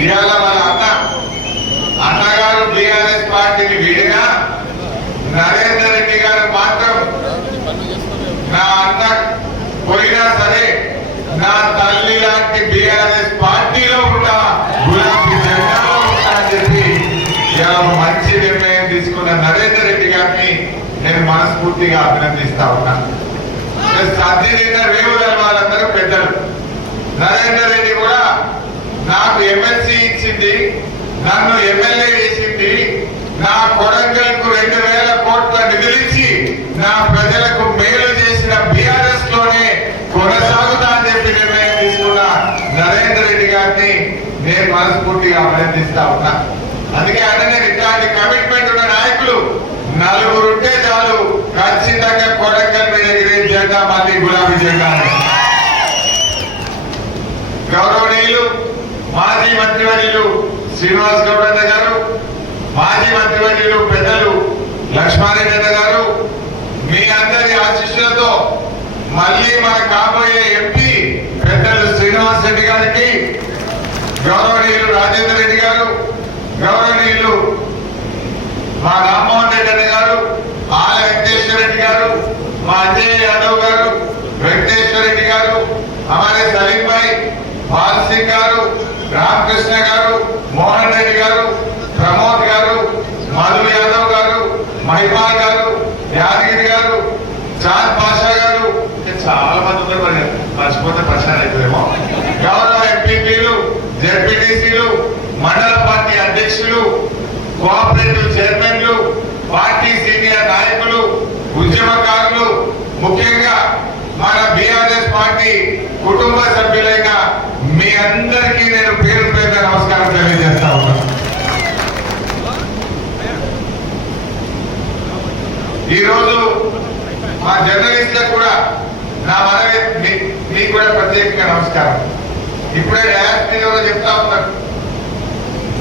ఇవాళ వాళ్ళ అన్న అన్నగారు బీఆర్ఎస్ పార్టీని వీడిగా నరేందర్ రెడ్డి గారు మాత్రం నా అన్న పోయినా సరే నా తల్లి లాంటి బీఆర్ఎస్ పార్టీలో కూడా గులాబీ జెండాలో ఉంటా అని చెప్పి ఇలా మంచి నిర్ణయం తీసుకున్న నరేందర్ రెడ్డి గారిని నేను మనస్ఫూర్తిగా అభినందిస్తా ఉన్నా. సత్యదేన రేవుల వాళ్ళందరూ పెద్దలు. నరేందర్ రెడ్డి కూడా నాకు ఎమ్మెల్సీ ఇచ్చింది నన్ను ఎమ్మెల్యే చేసింది నా కొడంగల్కు రెండు వేల కోట్ల నిధులిచ్చి నా ప్రజలకు మేలు చేసిన బీఆర్ఎస్లోనే కొనసాగుతా అని చెప్పి నిర్ణయం తీసుకున్న నరేందర్ రెడ్డి గారిని నేను మనస్ఫూర్తిగా అభినందిస్తా ఉన్నా. అందుకే అన్న నేను ఇట్లాంటి కమిట్మెంట్ ఉన్న నాయకులు నలుగురు ఉంటే చాలు ఖచ్చితంగా కొడంగల్ మీద ఎగిరే జెండా మళ్ళీ గులాబీ జెండా గౌరవనీయులు మాజీ మంత్రివర్యులు శ్రీనివాస్ గౌడ గారు మాజీ మంత్రివర్యులు పెద్దలు లక్ష్మారెడ్డి గారు మీ అందరి ఆశీస్సులతో మళ్ళీ మన కాబోయే ఎంపీ పెద్దలు శ్రీనివాస్ రెడ్డి గారికి గౌరవనీయులు రాజేంద్ర రెడ్డి గారు గౌరవనీయులు మా రామ్మోహన్ రెడ్డి అన్న గారు ఆల వెంకటేశ్వర రెడ్డి గారు మా అజయ్ యాదవ్ గారు వెంకటేశ్వర రెడ్డి గారు అమరే సలీం భాయ్ పాల్ సింగ్ గారు రామకృష్ణ గారు మోహన్ రెడ్డి గారు ప్రమోద్ గారు మధు యాదవ్ గారు మహిపాల్ గారు యాదగిరి గారు చాంద్ పాషా గారు. చాలా మంది ఉన్నారు మరి. మర్చిపోతే ప్రశ్న అవుతుందేమో గౌరవ ఎంపీపీలు జెడ్పీటీసీలు మండల పార్టీ అధ్యక్షులు కోఆపరేటివ్ చైర్మన్లు పార్టీ సీనియర్ నాయకులు ఉద్యమకారులు ముఖ్యంగా మన బీఆర్ఎస్ పార్టీ కుటుంబ సభ్యులైన మీ అందరికీ నేను పేరు పేరు నమస్కారం తెలియజేస్తా ఉన్నాను ఈరోజు మా జర్నలిస్టులకు కూడా నా మనవి మీకు కూడా ప్రత్యేకంగా నమస్కారం. ఇప్పుడే ర్యాస్ మీద కూడా చెప్తా ఉన్నారు.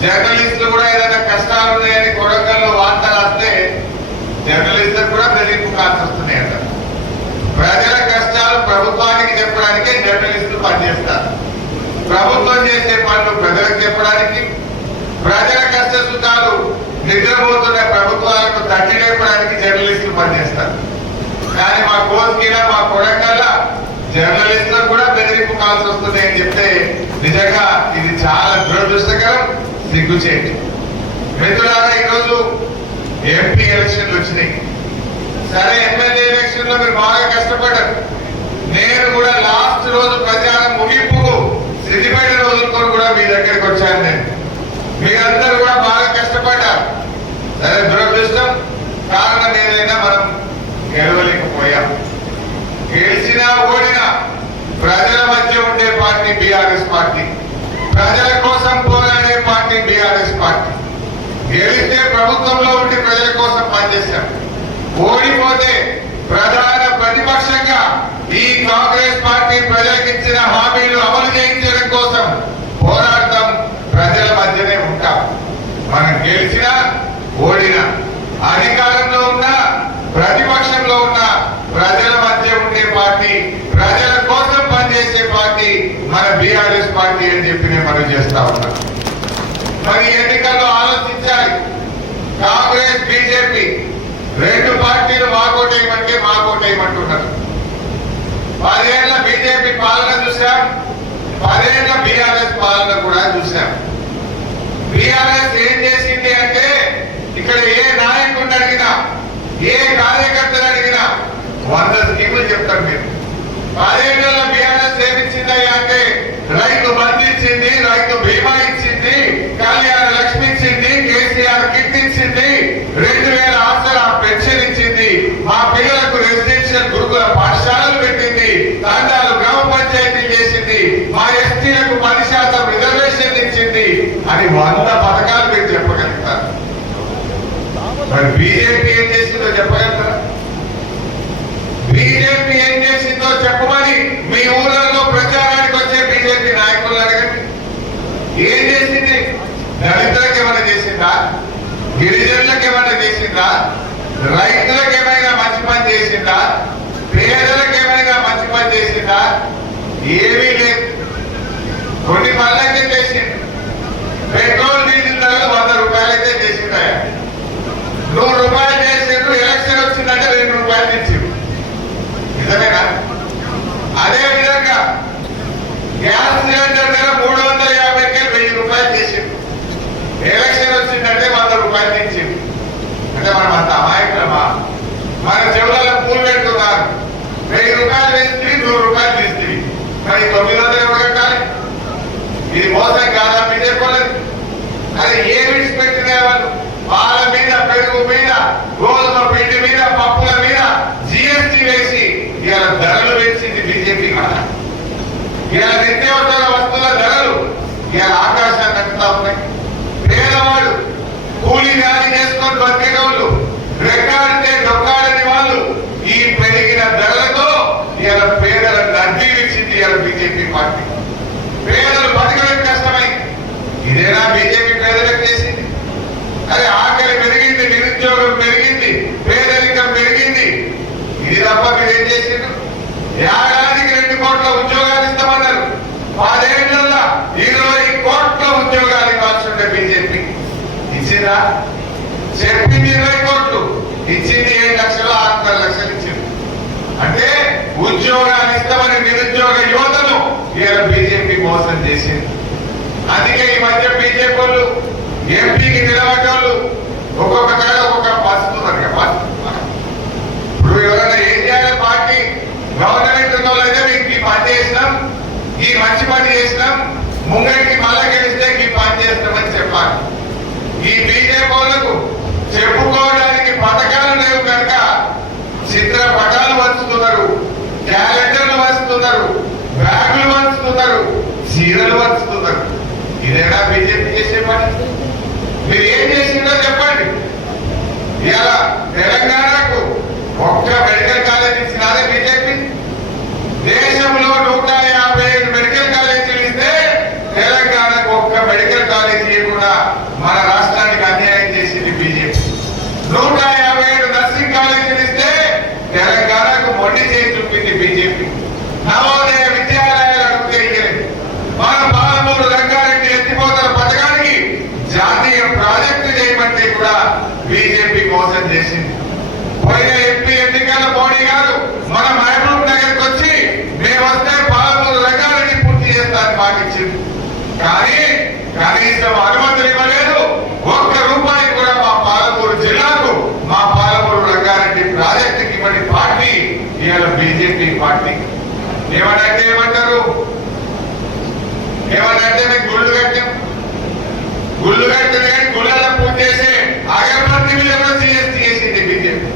జర్నలిస్టులు కూడా ఏదైనా కష్టాలు ఉన్నాయని కొడంగల్లో వార్తలు వస్తే జర్నలిస్టులకు కూడా బెదిరింపు కాల్చొస్తున్నాయి వస్తున్నాయంట ప్రజల కష్టాలు ప్రభుత్వానికి చెప్పడానికే జర్నలిస్టులు పనిచేస్తారు. ప్రభుత్వం చేసే పనులు ప్రజలకు చెప్పడానికి ప్రజల కష్ట సుఖాలు నిద్రపోతున్న ప్రభుత్వాలకు తట్టి లేపడానికి జర్నలిస్టులు పనిచేస్తారు. కానీ మా కోస్గిల మా కొడంగల్ల జర్నలిస్టులకు కూడా బెదిరింపు కాల్సి వస్తుంది అని చెప్తే నిజంగా ఇది చాలా దురదృష్టకరం సిగ్గుచేటి. మిత్రులారా ఈరోజు ఎంపీ ఎలక్షన్లు వచ్చినాయి. సరే ఎమ్మెల్యే ఎలక్షన్లో మీరు బాగా కష్టపడ్డారు నేను కూడా లాస్ట్ రోజు ప్రచారం ముగింపుకు సిద్దిపేట రోజులతో కూడా మీ దగ్గరికి వచ్చాను నేను మీరందరూ కూడా బాగా కష్టపడ్డారు సరే దురదృష్టం కారణం ఏదైనా మనం గెలవలేకపోయాం గెలిచినా ఓడినా ప్రజల మధ్య ఉండే పార్టీ బీఆర్ఎస్ పార్టీ. ప్రజల కోసం పోరాడే పార్టీ బీఆర్ఎస్ పార్టీ. గెలిస్తే ప్రభుత్వంలో ఉండి ప్రజల కోసం పనిచేశాం ఓడిపోతే ప్రధాన ప్రతిపక్షంగా ఈ కాంగ్రెస్ పార్టీ ప్రజలకు ఇచ్చిన హామీలు అమలు చేయించడం కోసం పోరాడతాం. ప్రజల మధ్యనే ఉంటాం. మనం గెలిచినా ఓడినా అధికారంలో ఉన్నా ప్రతిపక్షంలో ఉన్నా ప్రజల మధ్య ఉండే పార్టీ ప్రజల కోసం పనిచేసే పార్టీ మన బీఆర్ఎస్ పార్టీ అని చెప్పి నేను మనం చేస్తా ఉన్నా మరి ఎన్నికల్లో ఆలోచించాలి. కాంగ్రెస్ బీజేపీ రెండు పార్టీలు మాకోటేయమంటే మాకోటేయమంటున్నారు. పదేళ్ళ బీజేపీ పాలన చూసాం పదేళ్ళ బీఆర్ఎస్ పాలన కూడా చూసాం బీఆర్ఎస్ ఏం చేసింది అంటే ఇక్కడ ఏ నాయకుడిని అడిగినా ఏ కార్యకర్తలు అడిగినా వంద స్కీములు చెప్తారు మీరు పదేళ్ళలో బీఆర్ఎస్ ఏమిచ్చిందయ్యా అంటే రైతు బంధు ఇచ్చింది రైతు బీమా ఇచ్చింది కళ్యాణ లక్ష్మి ఇచ్చింది కేసీఆర్ కిట్ ఇచ్చింది రెండు వేల ఆసర పెన్షన్ ఇచ్చింది. మా పిల్లలకు రెసిడెన్షియల్ గురుకుల పాఠశాలలు పెట్టింది తండాలు గ్రామ పంచాయతీ చేసింది. మా ఎస్టీలకు పది శాతం రిజర్వేషన్ ఇచ్చింది. అని వంద పథకాలు మీరు చెప్పగలుగుతారు. మరి బీజేపీ ఏం చేసిందో చెప్పగలుగుతారు బీజేపీ ఏం చేసిందో చెప్పమని మీ ఊళ్ళలో ప్రచారానికి వచ్చే బీజేపీ నాయకులు అడగండి ఏం చేసింది దళితులకు ఏమైనా చేసిందా గిరిజనులకు ఏమైనా చేసిందా రైతులకు ఏమైనా మంచి పని చేసిందా పేదలకు ఏమైనా మంచి పని చేసిందా ఏమీ లేదు. కొన్ని పనులైతే చేసింది పెట్రోల్ డీజిల్ ధరలు వంద రూపాయలు అయితే చేసిందా నూరు రూపాయలు చేసిండ్రు ఎలక్షన్ వచ్చిందంటే రెండు రూపాయలు తెచ్చిండ్రు నిజమేనా అదే విధంగా గ్యాస్ సిలిండర్ ధర మూడు వందల యాభైకి వెయ్యి రూపాయలు చేసిండ్రు ఎలక్షన్ వచ్చిందంటే వంద రూపాయలు తెచ్చిండ్రు అంటే మనం అంత అమాయకులమా మన చెవులలో పూలు పెడుతున్నారు వెయ్యి రూపాయలు వేస్తుంది నూరు రూపాయలు తీస్తుంది మరి తొమ్మిది వందలు ఎవరు కట్టాలి ఇది మోసం కాదా మీ చెప్పలేదు అది ఏ విడిచి పెట్టిన వాళ్ళు పాల మీద పెరుగు మీద గోధుమ పిండి మీద పప్పుల మీద జిఎస్టీ వేసి ఇవాళ ధరలు ఇలా బీజేపీ వస్తువుల ధరలు ఇవాళ ఆకాశాన్ని అంటుతా ఉన్నాయి. పేదవాడు కూలీ గాలి చేసుకొని బతికేటోళ్ళు రెక్కాడితే డొక్కాడని వాళ్ళు ఈ పెరిగిన ధరలతో ఇవాళ పేదల నడ్డీ ఇచ్చింది బీజేపీ పార్టీ. పేదలు బతకడం కష్టమై. ఇదేనా బీజేపీ పేదలకు చేసింది? అరే ఆకలి పెరిగింది నిరుద్యోగం పెరిగింది పేదరికం పెరిగింది. ఇది తప్ప చేసిండ్రు? కోట్ల ఉద్యోగాలు ఇస్తామన్నారు. పదేళ్ళలో ఇరవై కోట్ల ఉద్యోగాలు ఇవ్వాల్సిండే బీజేపీ. ఇచ్చిందా? చెప్పింది ఇరవై కోట్లు. ఇచ్చింది ఏడు లక్షలు ఆరున్నర లక్షలు ఇచ్చింది. అంటే ఉద్యోగాలు ఇస్తామని నిరుద్యోగ యువతను ఇవాళ బీజేపీ మోసం చేసింది. అందుకే ఈ మధ్య బీజేపీ వాళ్ళు ఎంపీకి నిలబడ్డోళ్ళు. ఒక్కొక్క కాడ ఒక్కొక్క పస్తున్నారు కదా పస్తు. ఇప్పుడు ఎవరైనా ఏం చేయాలి పార్టీ గవర్నమెంట్ ఉన్న వాళ్ళైతే మీకు ఈ పని చేసినాం ఈ మంచి పని చేసినాం ముంగడికి మళ్ళా గెలిస్తే ఈ పని చేస్తామని చెప్పాలి ఈ బీజేపీ వాళ్ళకు చెప్పుకోవడానికి పథకాలు లేవు కనుక చిత్ర పటాలు వంచుతున్నారు క్యాలెండర్లు వంచుతున్నారు బ్యాగులు వంచుతున్నారు చీరలు వంచుతున్నారు ఇదేనా బీజేపీ చేసే పని మీరు ఏం చేసిందో చెప్పండి. ఇలా తెలంగాణకు ఒక్క మెడికల్ కాలేజ్ ఇచ్చినారే బీజేపీ. దేశంలో నూట యాభై ఐదు మెడికల్ కాలేజీలు ఇస్తే తెలంగాణకు ఒక్క మెడికల్ కాలేజీ ఇవ్వకుండా మన రాష్ట్రానికి అన్యాయం చేసింది బీజేపీ నూట యాభై ఏడు నర్సింగ్ కాలేజీలు ఇస్తే తెలంగాణకు మొండి చేసి చూపింది బీజేపీ నవోదయ విద్యాలయాలు అడుగుతే ఇయ్యలేదు మన పాలమూరు రంగారెడ్డి ఎత్తిపోతల పథకానికి జాతీయ ప్రాజెక్టు చేయమంటే కూడా బీజేపీ మోసం చేసింది పోయిన ఎంపీ ఎన్నికల మోడీ గారు మన మహబూబ్ నగర్ వచ్చి మేము వస్తే పాలమూరు రంగారెడ్డి పూర్తి చేస్తానని మాటిచ్చింది కానీ కనీసం అనుమతులు ఇవ్వలేదు ఒక్క రూపాయి కూడా మా పాలమూరు జిల్లాకు మా పాలమూరు రంగారెడ్డి ప్రాజెక్టుకి ఇవ్వని పార్టీ ఇవాళ బీజేపీ పార్టీ ఏమనంటే ఏమంటారు ఏమనంటే మీకు గుళ్ళు కట్టాం గుళ్ళు కట్టిన గుళ్ళలో పూజ చేసే అగరబత్తి మీద కూడా జిఎస్టీ చేసింది బీజేపీ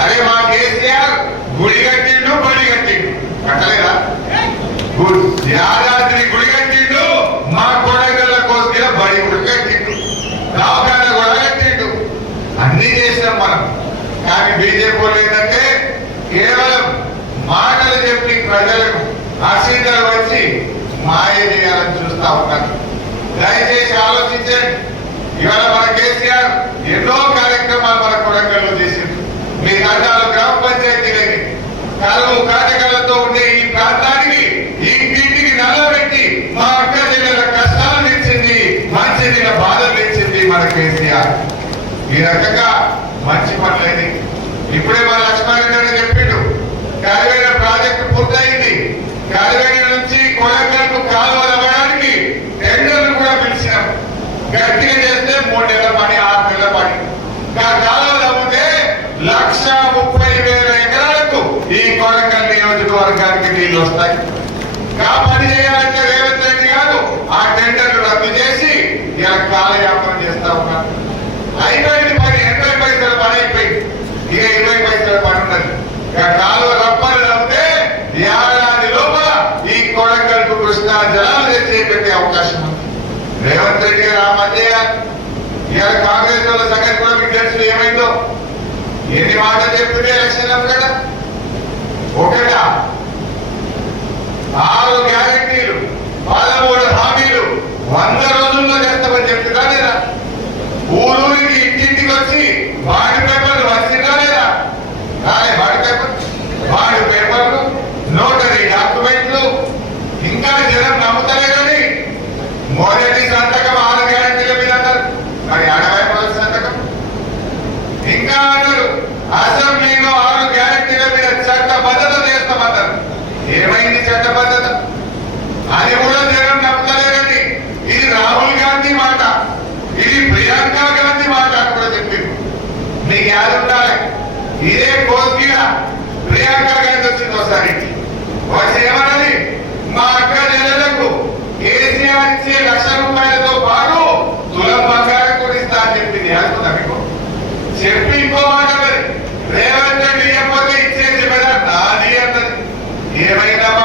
అరే మా కేసీఆర్ గుడి కట్టిండు బడి కట్టిండు కట్టలేదా గుడి యాదాద్రి గుడి కట్టిండు మా కొడగల కోసిన బడి కూడా కట్టిండు దవాఖాన కూడా కట్టిండు అన్ని చేసినాం మనం కానీ బీజేపీ వాళ్ళు ఏంటంటే కేవలం మాటలు చెప్పి ప్రజలకు ఆశీర్వాదం వచ్చి మాయ చేయాలని ఉన్నారు దయచేసి ఆలోచించండి. ఇవాళ మన కేసీఆర్ ఎన్నో కార్యక్రమాలు మన కొడంగల్లో చేసింది మీ తండాలు గ్రామ పంచాయతీలని కలవు కాటకాలతో ఉండే ఈ ప్రాంతానికి ఈ ఇంటికి నల్లబెట్టి మా అక్క చెల్లెల కష్టాలు తెచ్చింది మంచి దిన బాధలు తెచ్చింది మన కేసీఆర్. ఈ రకంగా మంచి పనులైంది. ఇప్పుడే మా లక్ష్మారెడ్డి చెప్పిండు. కాలువైన ప్రాజెక్టు పూర్తయింది. కాలువైన నుంచి కొడంగల్కు కాలువలు టెండర్లు కూడా పిలిచినాం గట్టిగా చేస్తే మూడు నెలల పని ఆరు నెలల పని. కా- కాలువలు లక్ష ముప్పై వేల ఎకరాలకు ఈ కొరకల్ నియోజకవర్గానికి నీళ్ళు వస్తాయి. కా పని చేయాలంటే రేవంత్ రెడ్డి గారు ఆ టెండర్లు రద్దు చేసి ఇలా కాలయాపన చేస్తా ఉన్నారు. అయిపోయింది పని ఎనభై పైసల పని అయిపోయింది. ఇక ఇరవై పైసల పని ఉన్నది ఇక కాలువ రేవంత్ రెడ్డి గారు ఆ మధ్య ఇవాళ కాంగ్రెస్ వాళ్ళ సగం కూడా ఏమైందో? ఎన్ని మాటలు చెప్తుంటే ఎలక్షన్ కదా ఒకటా ఆరు గ్యారంటీలు పదమూడు హామీలు వంద రోజుల్లో చేస్తామని చెప్తున్నా లేదా? ఊరూరికి ఇంటింటికి వచ్చి వాడి పేపర్లు వచ్చిందా లేదా? వాడి పేపర్ వాడి పేపర్లు నోటరీ డాక్యుమెంట్లు ఇంకా జనం నమ్ముతలేదు మొదటి సంతకం ఆరు గ్యారంటీల మీద అన్నారు మరి అడవై సంతకం? ఇంకా అన్నారు అసెంబ్లీలో ఆరు గ్యారంటీల మీద చట్టబద్ధత చేస్తామన్నారు ఏమైంది చట్టబద్ధత అది కూడా ఇరవై తమ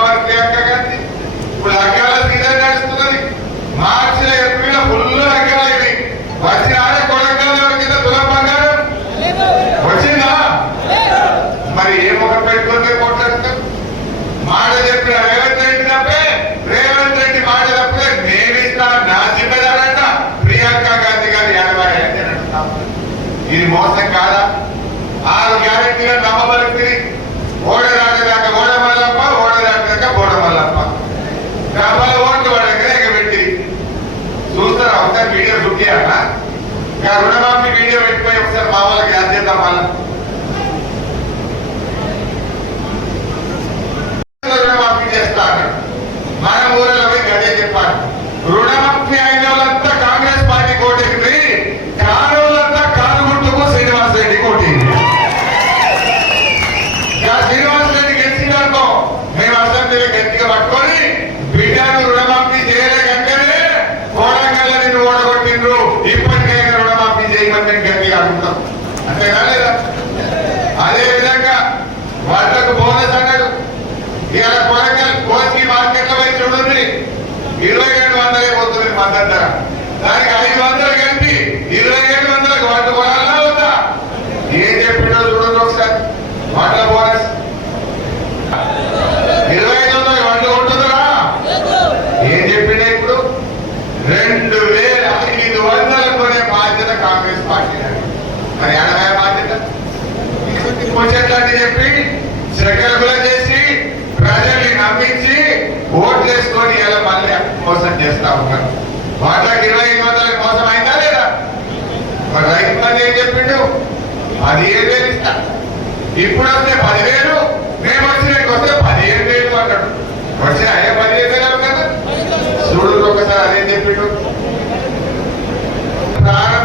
అంతే కాలేదా అదే విధంగా వాళ్ళకు బోనస్ అన్నారు. ఇవాళ కూరగాయలు కోసి మార్కెట్ల వైపు చూడండి. ఇరవై రెండు వందలే పోతుంది మందంతా. దానికి ఐదు వందలు ఓట్లేసుకొని ఇలా మళ్ళీ మోసం చేస్తా ఉన్నారు. వాటాకి ఇరవై ఐదు వందలకి మోసం అయిందా లేదా? మరి రైతు మంది ఏం చెప్పిండు? పదిహేడు వేలు ఇస్తా. ఇప్పుడు వస్తే పదివేలు మేము వచ్చినకి వస్తే పదిహేడు వేలు అంటాడు. వచ్చే అయ్యే పదిహేడు వేలు కదా? చూడు ఒకసారి అదే చెప్పిండు? ప్రారంభ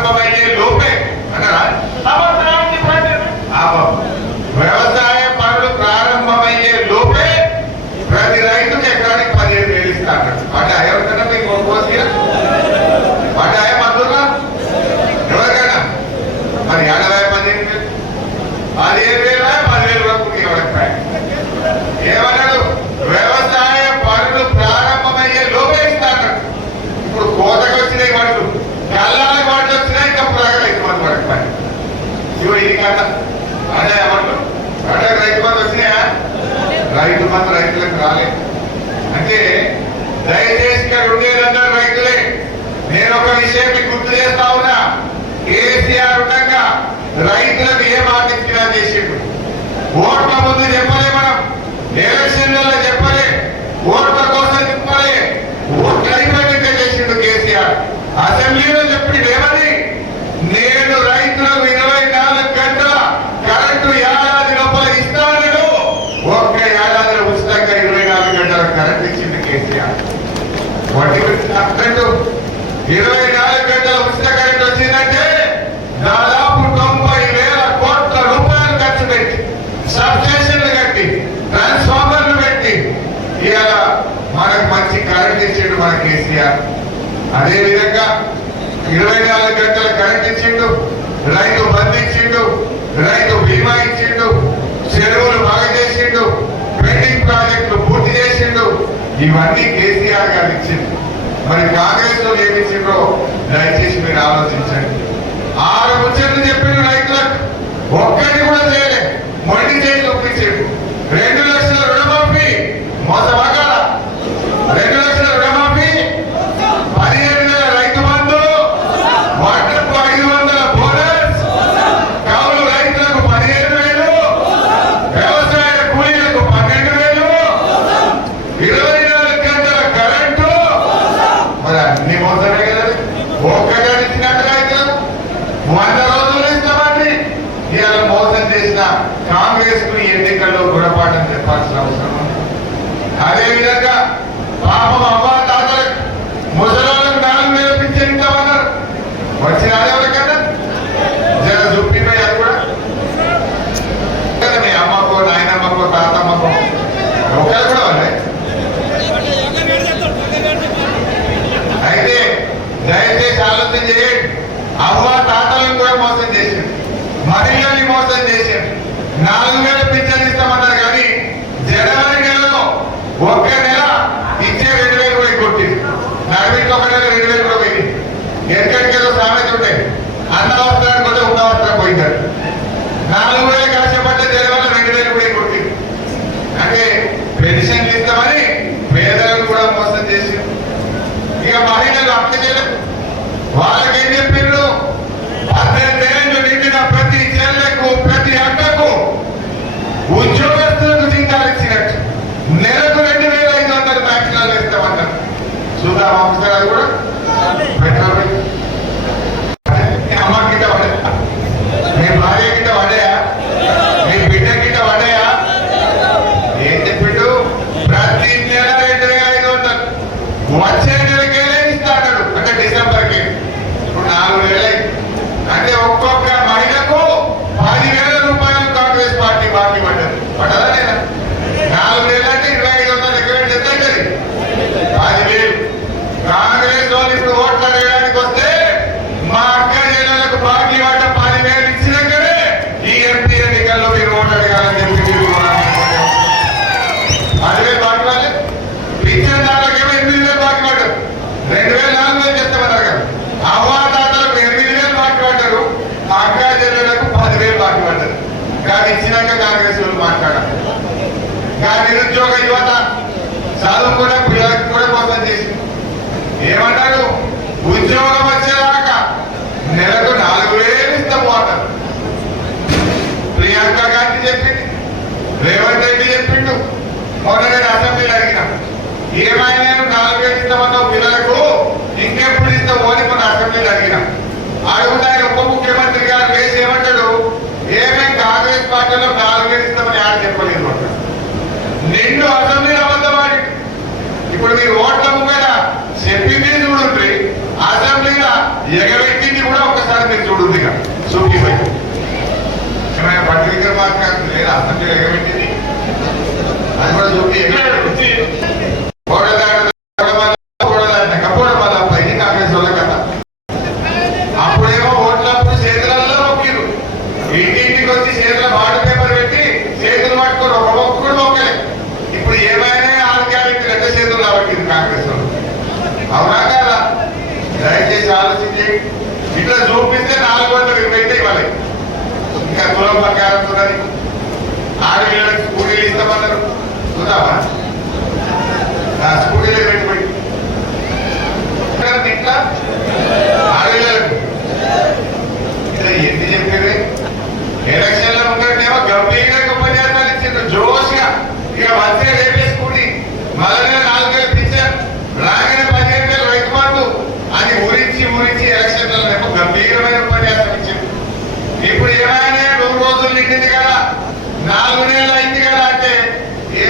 ఇరవై నాలుగు గంటల ఉచిత కరెంట్ వచ్చిందంటే దాదాపు తొంభై వేల కోట్ల రూపాయలు ఖర్చు పెట్టి సబ్ సబ్స్టేషన్లు కట్టి ట్రాన్స్ఫార్మర్లు పెట్టి ఇవాళ మనకు మంచి కరెంట్ ఇచ్చిండు మన కేసీఆర్. అదేవిధంగా ఇరవై నాలుగు గంటల కరెంట్ ఇచ్చిండు రైతు బందీ ఇవన్నీ కేసీఆర్ గారు ఇచ్చింది మరి కాంగ్రెస్లో ఏమిచ్చిండ్రో దయచేసి మీరు ఆలోచించండి. ఆరు ముచ్చట్లు చెప్పిండ్రు రైతులకు. ఒక్కటి కూడా creer. Ahora that officer that I. మొన్న అసెంబ్లీ అడిగిన. అడుగుతా ఆయన ఉప ముఖ్యమంత్రి గారు వేసి ఏమంటాడు? ఏమేమి కాంగ్రెస్ పార్టీలో ప్రారంభిస్తామని ఆయన చెప్పలేదు నిన్ను అసెంబ్లీ అబద్ధమాడి. ఇప్పుడు మీరు ఓట్ల మీద చెప్పింది చూడుండ్రి అసెంబ్లీలో ఎగబెట్టింది కూడా ఒకసారి మీరు చూడుంది చూపిపోయి ఏమైనా పట్టిక లేదా అసెంబ్లీలో ఎగబెట్టింది? అది కూడా చూపి ఎగబెట్టి చెప్తావా నా స్కూటీలో పెట్టుబడి ఎట్లా ఆడవేళ్ళకు ఇట్లా ఎన్ని చెప్పారు ఎలక్షన్లో ఉంటేనేమో గంభీరంగా పనిచేస్తాను ఇచ్చిండ్రు. జోష్గా. ఇక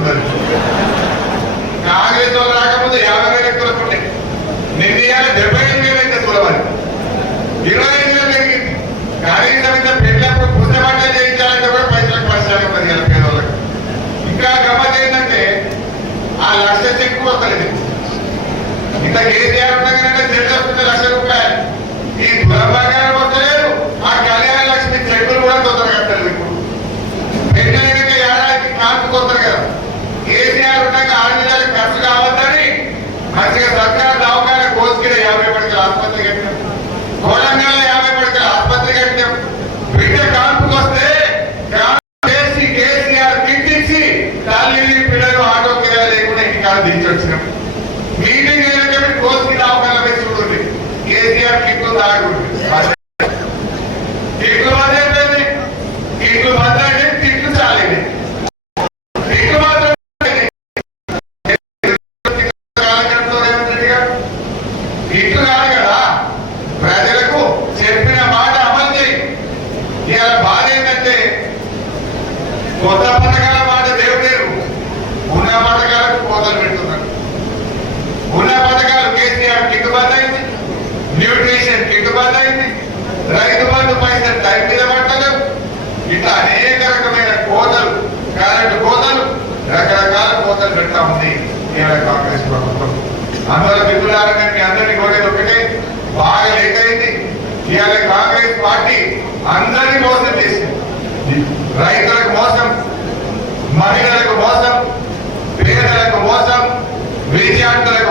ఉందని కాంగ్రెస్ వాళ్ళు రాకముందు యాభై వేల ఎకరాలు ఉండే డెబ్బై ఎనిమిది వేల ఎక్కడ కులవాలి ఇరవై ఎనిమిది వేలు పెరిగింది కాంగ్రెస్ మీద పెట్టినప్పుడు పుస్తమాట చేయించాలంటే కూడా ఇంకా గమ్మత్ ఏంటంటే ఆ లక్ష ఇంత ఏం లక్ష రూపాయలు ఈ కుల ఇవాళ కాంగ్రెస్ ప్రభుత్వం? అందువల్ల మిత్రులారా మీ అందరినీ కోరేది ఒకటే బాగా లేట్ ఇవాళ కాంగ్రెస్ పార్టీ అందరినీ మోసం చేసింది. రైతులకు మోసం మహిళలకు మోసం పేదలకు మోసం విద్యార్థులకు